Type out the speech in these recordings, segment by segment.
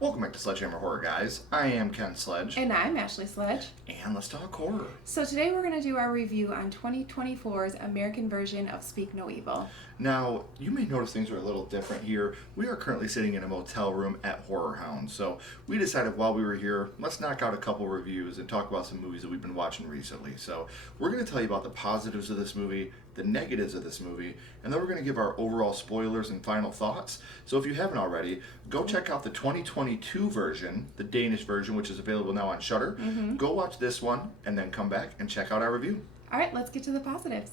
Welcome back to Sledgehammer Horror, guys. I am Ken Sledge. And I'm Ashley Sledge. And let's talk horror. So today we're going to do our review on 2024's American version of Speak No Evil. Now, you may notice things are a little different here. We are currently sitting in a motel room at Horror Hound, so we decided while we were here, let's knock out a couple reviews and talk about some movies that we've been watching recently. So we're going to tell you about the positives of this movie, the negatives of this movie, and then we're going to give our overall spoilers and final thoughts. So if you haven't already, go check out the 2022 version, the Danish version, which is available now on Shudder. Go watch this one, and then come back and check out our review. All right, let's get to the positives.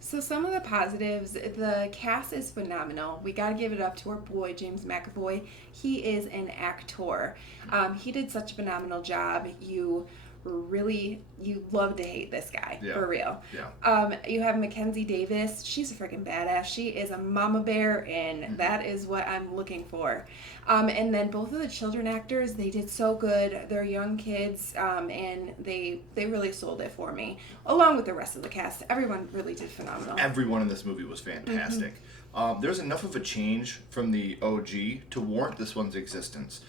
So some of the positives, the cast is phenomenal. We got to give it up to our boy, James McAvoy. He is an actor. He did such a phenomenal job. You love to hate this guy, for real. Yeah. You have Mackenzie Davis. She's a freaking badass. She is a mama bear, and that is what I'm looking for. And then both of the children actors, they did so good. They're young kids, and they really sold it for me, along with the rest of the cast. Everyone really did phenomenal. Everyone in this movie was fantastic. There's enough of a change from the OG to warrant this one's existence.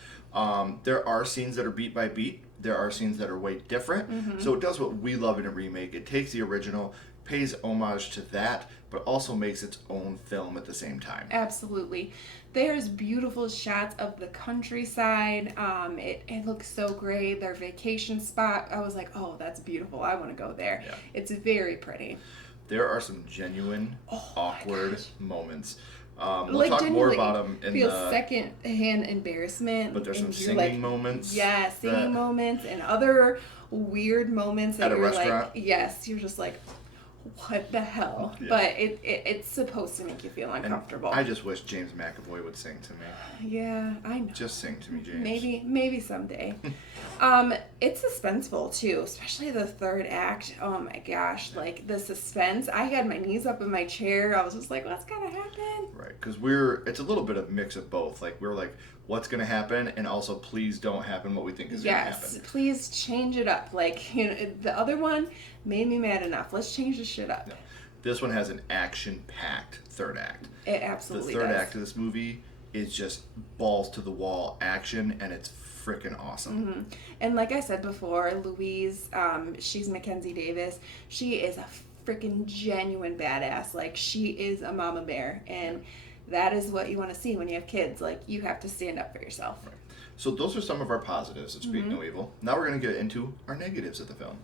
There are scenes that are beat by beat. There are scenes that are way different. So it does what we love in a remake. It takes the original, pays homage to that, but also makes its own film at the same time. Absolutely. There's beautiful shots of the countryside. It looks so great. Their vacation spot, I was like, oh, that's beautiful. I want to go there. Yeah. It's very pretty. There are some genuine, awkward moments. We'll like, talk more about them in feel the second-hand embarrassment. But there's some and you're singing moments. Yeah, singing moments and other weird moments that At a you're restaurant? like, yes, you're just like, what the hell? Yeah. But it's supposed to make you feel uncomfortable. I just wish James McAvoy would sing to me. Yeah, I know. Just sing to me, James. Maybe someday. It's suspenseful too, especially the third act. Oh my gosh, like the suspense. I had my knees up in my chair. I was just like, what's gonna happen? Right, because it's a little bit of mix of both. Like we're like, what's gonna happen, and also please don't happen what we think is gonna happen. Yes, please change it up. Like, the other one made me mad enough. Let's change this shit up. No. This one has an action-packed third act. It absolutely The third does. act of this movie is just balls to the wall action, and it's freaking awesome. And like I said before, Louise, she's Mackenzie Davis. She is a freaking genuine badass. Like, she is a mama bear, and that is what you want to see when you have kids. Like, you have to stand up for yourself. Right. So those are some of our positives of Speak No Evil. Now we're going to get into our negatives of the film.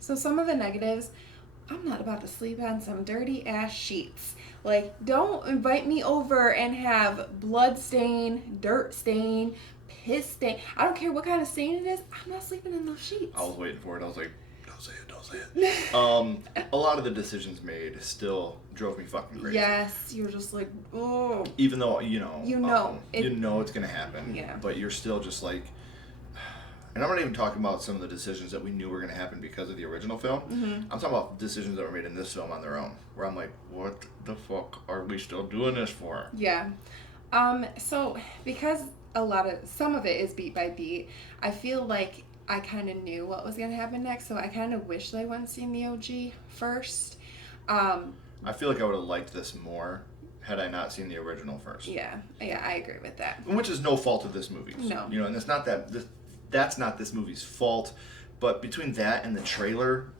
So some of the negatives, I'm not about to sleep on some dirty ass sheets. Like, don't invite me over and have blood stain, dirt stain, piss stain. I don't care what kind of stain it is. I'm not sleeping in those sheets. I was waiting for it. I was like, don't say it. A lot of the decisions made still drove me fucking crazy. Yes, you're just like, oh. Even though, you know it's going to happen. Yeah. But you're still just like... And I'm not even talking about some of the decisions that we knew were going to happen because of the original film. I'm talking about decisions that were made in this film on their own. Where I'm like, what the fuck are we still doing this for? Yeah. So because some of it is beat by beat, I feel like I kind of knew what was going to happen next. So I kind of wish I went and seen the OG first. I feel like I would have liked this more had I not seen the original first. Yeah, I agree with that. Which is no fault of this movie. No. You know, and it's not that's not this movie's fault. But between that and the trailer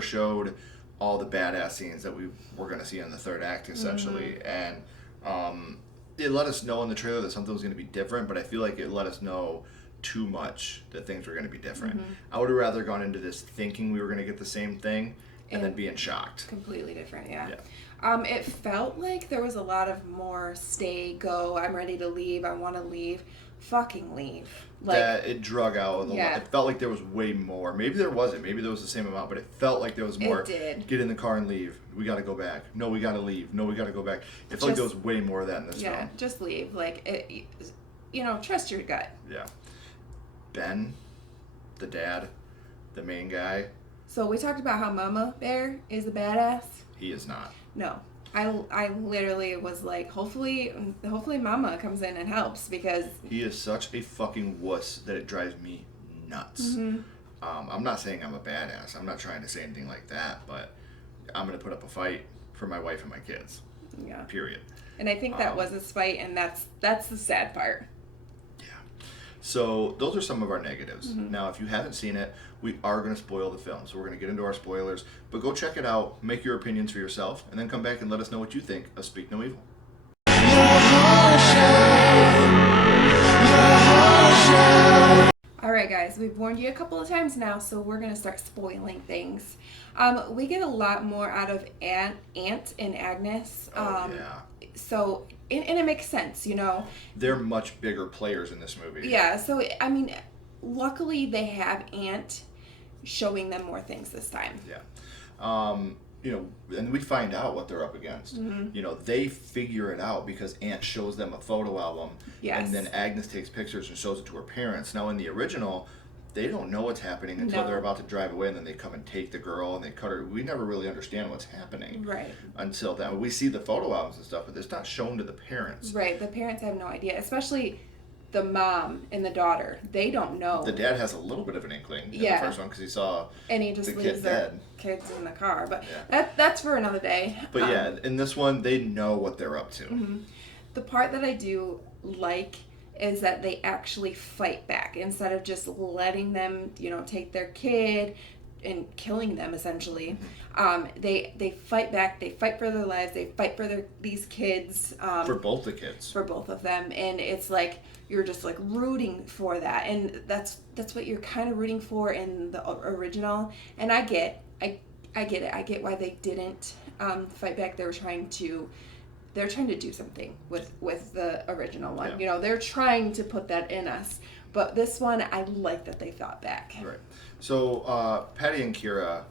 showed all the badass scenes that we were going to see in the third act, essentially. And it let us know in the trailer that something was going to be different, but I feel like it let us know too much that things were going to be different. I would have rather gone into this thinking we were going to get the same thing and then being shocked. Completely different, yeah. It felt like there was a lot of more stay, go, I'm ready to leave, I want to leave. Fucking leave. Like, that it drug out. It felt like there was way more. Maybe there wasn't. Maybe there was the same amount, but it felt like there was more. It did. Get in the car and leave. We got to go back. No, we got to leave. No, we got to go back. It felt like there was way more of that in this film. Yeah, just leave. Like, trust your gut. Yeah. Ben, the dad, the main guy. So we talked about how Mama Bear is a badass. He is not. No. I literally was like, hopefully Mama comes in and helps because he is such a fucking wuss that it drives me nuts. I'm not saying I'm a badass. I'm not trying to say anything like that, but I'm gonna put up a fight for my wife and my kids. Yeah. Period. And I think that was his fight, and that's the sad part. Yeah. So those are some of our negatives. Now, if you haven't seen it, we are going to spoil the film. So we're going to get into our spoilers. But go check it out, make your opinions for yourself, and then come back and let us know what you think of Speak No Evil. Alright guys, we've warned you a couple of times now, so we're going to start spoiling things. We get a lot more out of Ant and Agnes. Yeah. So, and it makes sense, you know. They're much bigger players in this movie. Yeah, so, I mean, luckily they have Ant showing them more things this time. Yeah. You know, and we find out what they're up against. You know, they figure it out because Aunt shows them a photo album. Yes. And then Agnes takes pictures and shows it to her parents. Now, in the original, they don't know what's happening until they're about to drive away, and then they come and take the girl and they cut her. We never really understand what's happening. Right. Until then. We see the photo albums and stuff, but it's not shown to the parents. Right. The parents have no idea, especially the mom and the daughter. They don't know. The dad has a little bit of an inkling in the first one because he saw and he just the leaves kid their dead. Kids in the car. But that's for another day. But yeah, in this one, they know what they're up to. The part that I do like is that they actually fight back instead of just letting them, you know, take their kid and killing them essentially. They fight back. They fight for their lives. They fight for these kids. For both the kids. For both of them, and it's like you're just like rooting for that, and that's what you're kind of rooting for in the original. And I get it. I get why they didn't fight back. They're trying to do something with the original one. Yeah. You know, they're trying to put that in us. But this one, I like that they fought back. Right. So Patty and Kira,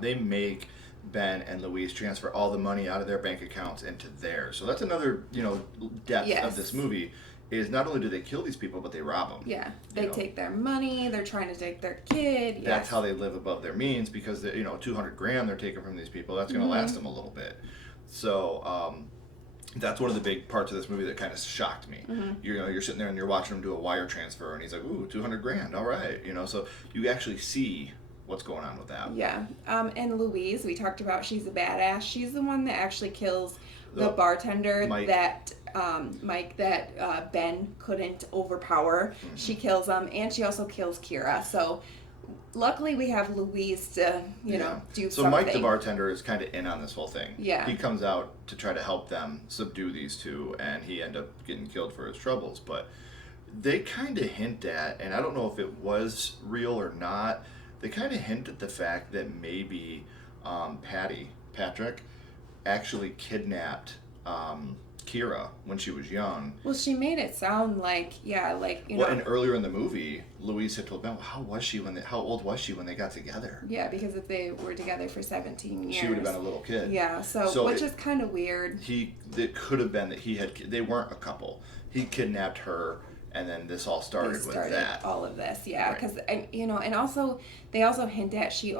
they make Ben and Louise transfer all the money out of their bank accounts into theirs. So that's another, you know, depth of this movie. Is not only do they kill these people, but they rob them. Yeah, they take their money. They're trying to take their kid. That's how they live above their means because, you know, 200 grand they're taking from these people. That's going to last them a little bit. So that's one of the big parts of this movie that kind of shocked me. You know, you're sitting there and you're watching him do a wire transfer, and he's like, "Ooh, 200 grand, all right." You know, so you actually see what's going on with that. Yeah, and Louise, we talked about, she's a badass. She's the one that actually kills the bartender Mike. that Ben couldn't overpower. She kills him, and she also kills Kira. So luckily we have Louise to, you know, do so something. Mike the bartender is kind of in on this whole thing. Yeah. He comes out to try to help them subdue these two, and he ends up getting killed for his troubles. But they kind of hint at, and I don't know if it was real or not, they kind of hint at the fact that maybe Patrick, actually kidnapped Kira when she was young. Well, she made it sound like, you know. Well, and earlier in the movie, Louise had told Ben, well, how old was she when they got together? Yeah, because if they were together for 17 years. She would have been a little kid. Yeah, so which is kind of weird. It could have been that they weren't a couple. He kidnapped her, and then this all started with that. All of this, yeah, because you know, and also they also hint at she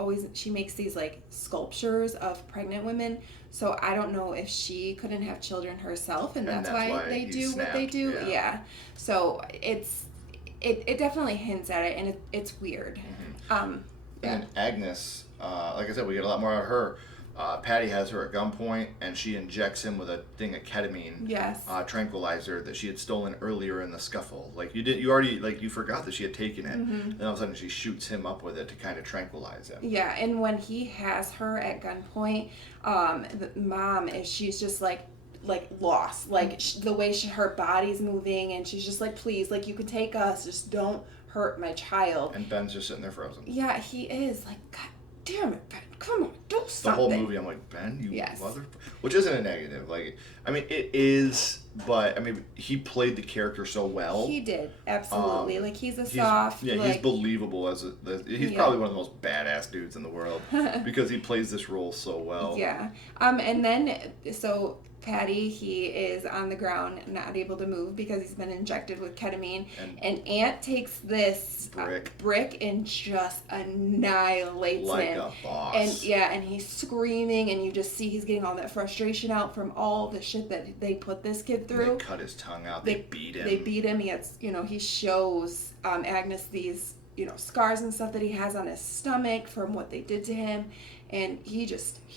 makes these like sculptures of pregnant women. So I don't know if she couldn't have children herself, and that's why they do what they do. Yeah. So it definitely hints at it, and it's weird. And Agnes, like I said, we get a lot more out of her. Patty has her at gunpoint, and she injects him with a thing of ketamine, tranquilizer that she had stolen earlier in the scuffle. Like you forgot that she had taken it, and all of a sudden she shoots him up with it to kind of tranquilize him. Yeah, and when he has her at gunpoint, the mom she's just like lost, like the way her body's moving, and she's just like, please, like, you can take us, just don't hurt my child. And Ben's just sitting there frozen. Yeah, he is like, God damn it, Ben, come on, do something. The whole movie, I'm like, Ben, you mother... Which isn't a negative. Like, I mean, it is, but, I mean, he played the character so well. He did, absolutely. Like, he's soft... Yeah, he's believable he's probably one of the most badass dudes in the world because he plays this role so well. Yeah. And then, so Patty, he is on the ground, not able to move because he's been injected with ketamine. And Ant takes this brick and just annihilates like him. A boss. And he's screaming, and you just see he's getting all that frustration out from all the shit that they put this kid through. They cut his tongue out. They beat him. They beat him. He shows Agnes these scars and stuff that he has on his stomach from what they did to him, and he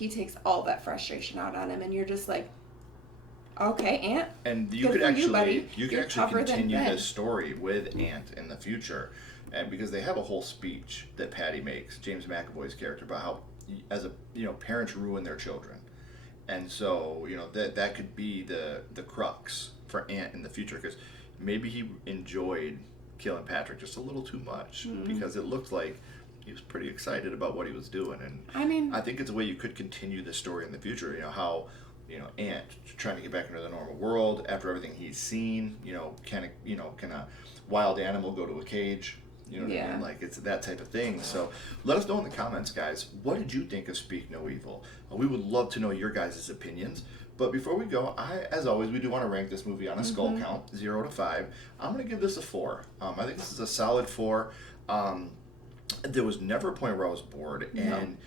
takes all that frustration out on him, and you're just like, okay, Ant. And you could actually continue this story with Ant in the future, and because they have a whole speech that Patty makes, James McAvoy's character, about how as parents ruin their children, and so that could be the crux for Ant in the future, because maybe he enjoyed killing Patrick just a little too much, because it looked like he was pretty excited about what he was doing. And I think it's a way you could continue the story in the future. How Ant trying to get back into the normal world after everything he's seen. Can a wild animal go to a cage? You know what I mean? Like, it's that type of thing. So let us know in the comments, guys. What did you think of Speak No Evil? We would love to know your guys' opinions. But before we go, as always, we do want to rank this movie on a skull count, 0 to 5. I'm going to give this a 4. I think this is a solid 4. There was never a point where I was bored. And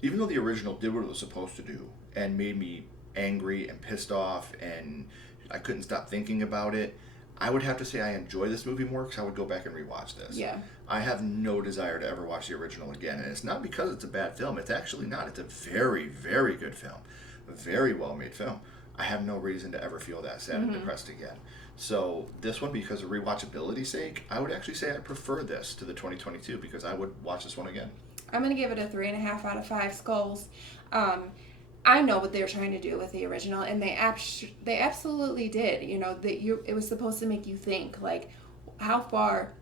even though the original did what it was supposed to do and made me angry and pissed off and I couldn't stop thinking about it, I would have to say I enjoy this movie more because I would go back and rewatch this. Yeah. I have no desire to ever watch the original again. And it's not because it's a bad film. It's actually not. It's a very, very good film. A very well-made film. I have no reason to ever feel that sad and depressed again. So this one, because of rewatchability's sake, I would actually say I prefer this to the 2022 because I would watch this one again. I'm going to give it a 3.5 out of 5 skulls. I know what they were trying to do with the original, and they absolutely did. It was supposed to make you think, like, how far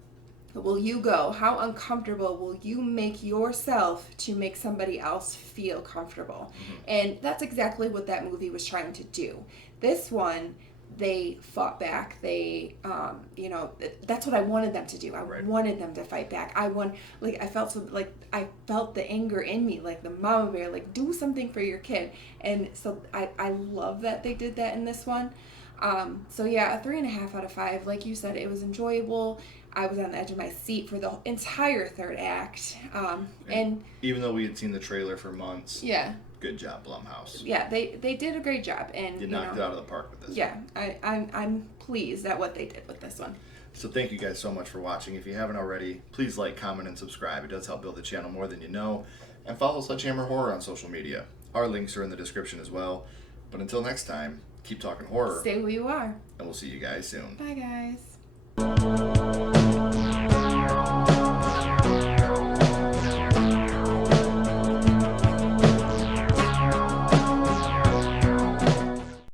will you go? How uncomfortable will you make yourself to make somebody else feel comfortable? And that's exactly what that movie was trying to do. This one, they fought back. They, that's what I wanted them to do. I wanted them to fight back. I felt the anger in me, like the mama bear, like, do something for your kid. And so I love that they did that in this one. So yeah, a 3.5 out of 5. Like you said, it was enjoyable. I was on the edge of my seat for the entire third act. And even though we had seen the trailer for months, good job, Blumhouse. Yeah, they did a great job, and you knocked it out of the park with this. Yeah, I'm pleased at what they did with this one. So thank you guys so much for watching. If you haven't already, please like, comment, and subscribe. It does help build the channel more than you know. And follow Sledgehammer Horror on social media. Our links are in the description as well. But until next time, keep talking horror. Stay who you are. And we'll see you guys soon. Bye, guys.